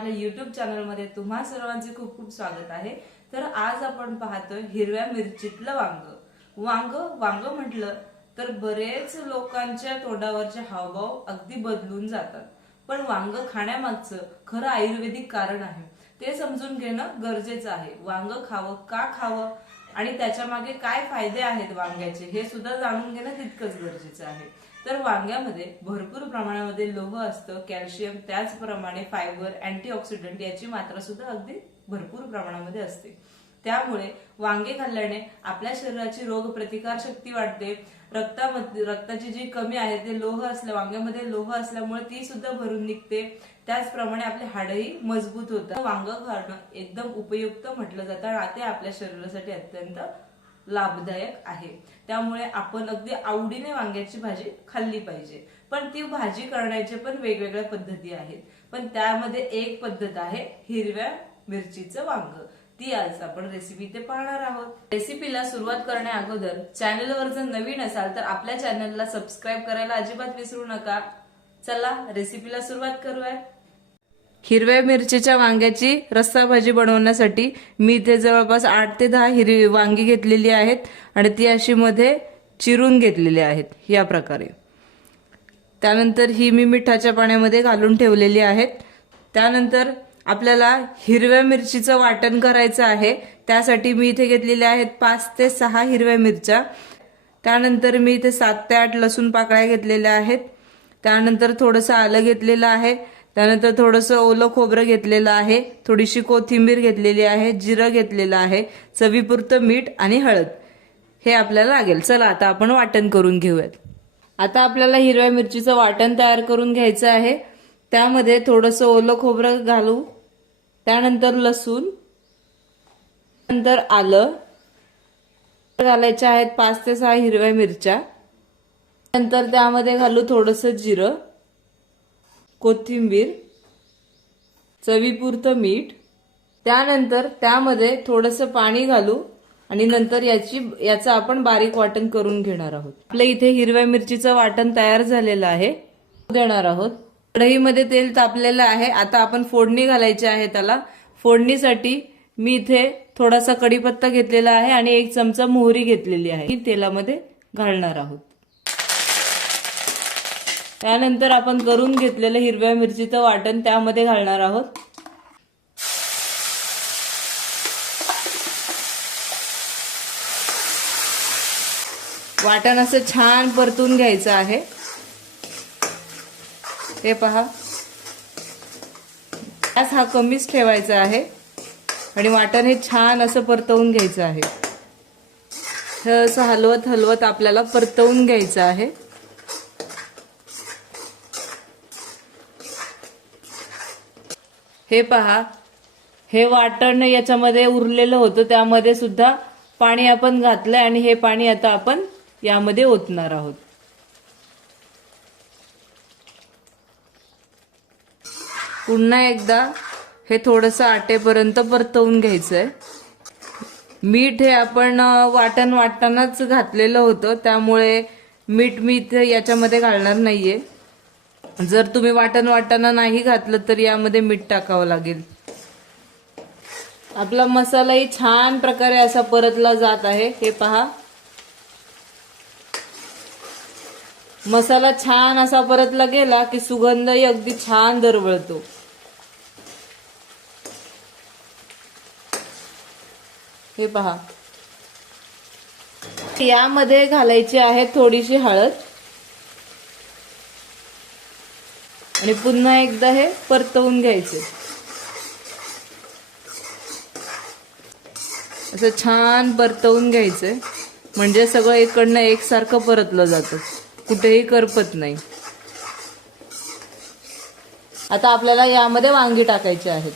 आपल्या युट्यूब चॅनलमध्ये तुम्हा सर्वांचे खूप खूप स्वागत आहे. तर आज आपण पाहतोय हिरव्या मिरचीतलं वांग. वांग वांग म्हटलं तर बरेच लोकांच्या तोंडावरचे हावभाव अगदी बदलून जातात. पण वांग खाण्यामागचं खरं आयुर्वेदिक कारण आहे. ते समजून घेणं गरजेचं आहे. वांग खावं का खावं? आणि त्याच्यामागे काय फायदे आहेत वांग्याचे हे सुद्धा जाणून घेणं तितकंच गरजेचं आहे. तर वांग्यामध्ये भरपूर प्रमाणामध्ये लोह असतं कॅल्शियम त्याचप्रमाणे फायबर अँटीऑक्सिडंट याची मात्रा सुद्धा अगदी भरपूर प्रमाणामध्ये असते. त्यामुळे वांगे खाल्ल्याने आपल्या शरीराची रोग प्रतिकार शक्ती वाढते. रक्तामध्ये रक्ताची जी कमी आहे ते लोह असल्या वांग्यामध्ये लोह असल्यामुळे ती सुद्धा भरून निघते. त्याचप्रमाणे आपले हाडही मजबूत होतात. वांग खाणं एकदम उपयुक्त म्हटलं जातं आणि ते आपल्या शरीरासाठी अत्यंत लाभदायक आहे. त्यामुळे आपण अगदी आवडीने वांग्याची भाजी खाल्ली पाहिजे. पण ती भाजी करण्याचे पण वेगवेगळ्या पद्धती आहेत. पण त्यामध्ये एक पद्धत आहे हिरव्या मिरचीचं वांग. ती आज आपण रेसिपी ते पाहणार आहोत. रेसिपीला सुरुवात करण्या अगोदर चॅनलवर जर नवीन असाल तर आपल्या चॅनलला सबस्क्राईब करायला अजिबात विसरू नका. चला रेसिपीला सुरुवात करूया. हिरव्या मिरचीच्या वांग्याची रस्सा भाजी बनवण्यासाठी मी इथे जवळपास आठ ते दहा हिरवी वांगी घेतलेली आहेत आणि ती अशी मध्ये चिरून घेतलेली आहेत या प्रकारे. त्यानंतर ही मी मिठाच्या पाण्यामध्ये घालून ठेवलेली आहेत. त्यानंतर आपल्याला हिरव्या मिरचीचं वाटण करायचं आहे. त्यासाठी मी इथे घेतलेले आहेत पाच ते सहा हिरव्या मिरच्या. त्यानंतर मी इथे सात ते आठ लसूण पाकळ्या घेतलेल्या आहेत. त्यानंतर थोडंसं आलं घेतलेलं आहे. त्यानंतर थोडंसं ओलं खोबरं घेतलेलं आहे थोडीशी कोथिंबीर घेतलेली आहे जिरं घेतलेलं आहे चवीपुरतं मीठ आणि हळद. हे आपल्याला लागेल. चला आता आपण वाटण करून घेऊयात. आता आपल्याला हिरव्या मिरचीचं वाटण तयार करून घ्यायचं आहे. त्यामध्ये थोडंसं ओलं खोबरं घालू. त्यानंतर लसूण. नंतर आलं. घालायच्या आहेत पाच ते सहा हिरव्या मिरच्या. नंतर त्यामध्ये घालू थोडंसं जिरं. कोथिंबीर चवीपुरतं मीठ त्यानंतर त्यामध्ये थोडंसं पाणी घालू आणि नंतर याची याचं आपण बारीक वाटण करून घेणार आहोत. आपल्या इथे हिरव्या मिरचीचं वाटण तयार झालेलं आहे. देणार आहोत. कढईमध्ये तेल तापलेलं आहे. आता आपण फोडणी घालायची आहे त्याला. फोडणीसाठी मी इथे थोडासा कढीपत्ता घेतलेला आहे आणि एक चमचा मोहरी घेतलेली आहे. ही तेलामध्ये घालणार आहोत. त्यानंतर आपण करून घेतलेलं हिरव्या मिरचीचं वाटण त्यामध्ये घालणार आहोत. वाटण असं छान परतून घ्यायचं आहे. हे पहा. गॅस हा कमीच ठेवायचा आहे आणि वाटण हे छान असं परतवून घ्यायचं आहे. हे असं हलवत हलवत आपल्याला परतवून घ्यायचं आहे. हे पहा. हे वाटण याच्यामध्ये उरलेलं होतं. त्यामध्ये सुद्धा पाणी आपण घातलंय आणि हे पाणी आता आपण यामध्ये ओतणार आहोत. पुन्हा एकदा हे थोडंसं आटेपर्यंत परतवून घ्यायचंय. मीठ हे आपण वाटण वाटतानाच घातलेलं होतं. त्यामुळे मीठ मी इथे याच्यामध्ये घालणार नाहीये. जर तुम्ही वाटण वाटाणा नाही घातलं तर यामध्ये मीठ टाकावं लागेल. आपला मसालाही छान प्रकारे असा परतला जात आहे. हे पहा. मसाला छान असा परतला गेला की सुगंधही अगदी छान दरवळतो. हे पहा. यामध्ये घालायची आहे थोडीशी हळद. आणि पुन्हा एकदा हे परतवून घ्यायचे. असं छान परतवून घ्यायचे. म्हणजे सगळं इकडनं एकसारखं परतलं जातं. कुठेही करपत नाही. आता आपल्याला यामध्ये वांगी टाकायची आहेत.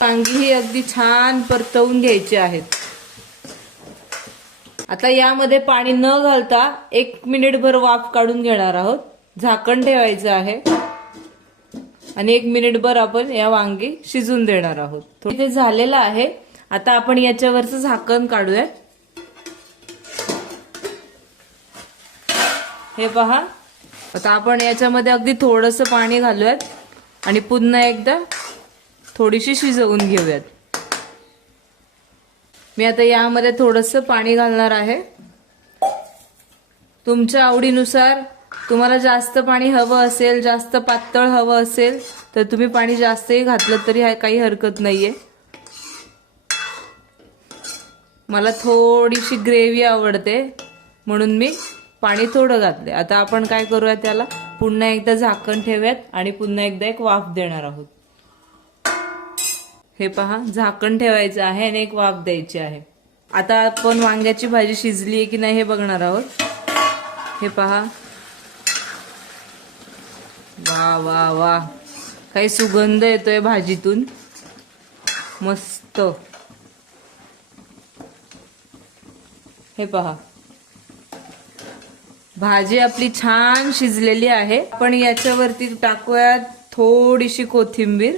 वांगी ही अगदी छान परतवून घ्यायची आहेत. आता यामध्ये पाणी न घालता एक मिनिटभर वाफ काढून घेणार आहोत. झाकण ठेवायचं आहे. आणि एक मिनिटभर आपण या वांगी शिजून देणार आहोत. इथे झालेलं आहे. आता आपण याच्यावरचं झाकण काढूया. हे पहा. आता आपण याच्यामध्ये अगदी थोडंसं पाणी घालूयात. आणि पुन्हा एकदा थोडीशी शिजवून घेऊयात. मी आता यामध्ये थोडंसं पाणी घालणार आहे. तुमच्या आवडीनुसार तुम्हाला जास्त पाणी हवं असेल जास्त पातळ हवं असेल तर तुम्ही पाणी जास्तही घातलं तरी काही हरकत नाहीये. मला थोडीशी ग्रेव्ही आवडते म्हणून मी पाणी थोडं घातले आता आपण काय करूया त्याला? पुन्हा एकदा झाकण ठेवूयात आणि पुन्हा एकदा एक वाफ देणार आहोत. हे पहा झाकण ठेवायचं आहे आणि एक वाफ द्यायची आहे. आता आपण वांग्याची भाजी शिजली आहे की नाही हे बघणार आहोत. हे पहा. वा वा वा. काही सुगंध येतोय भाजीतून. मस्त. हे पहा. भाजी आपली छान शिजलेली आहे पण याच्यावरती टाकूयात थोडीशी कोथिंबीर.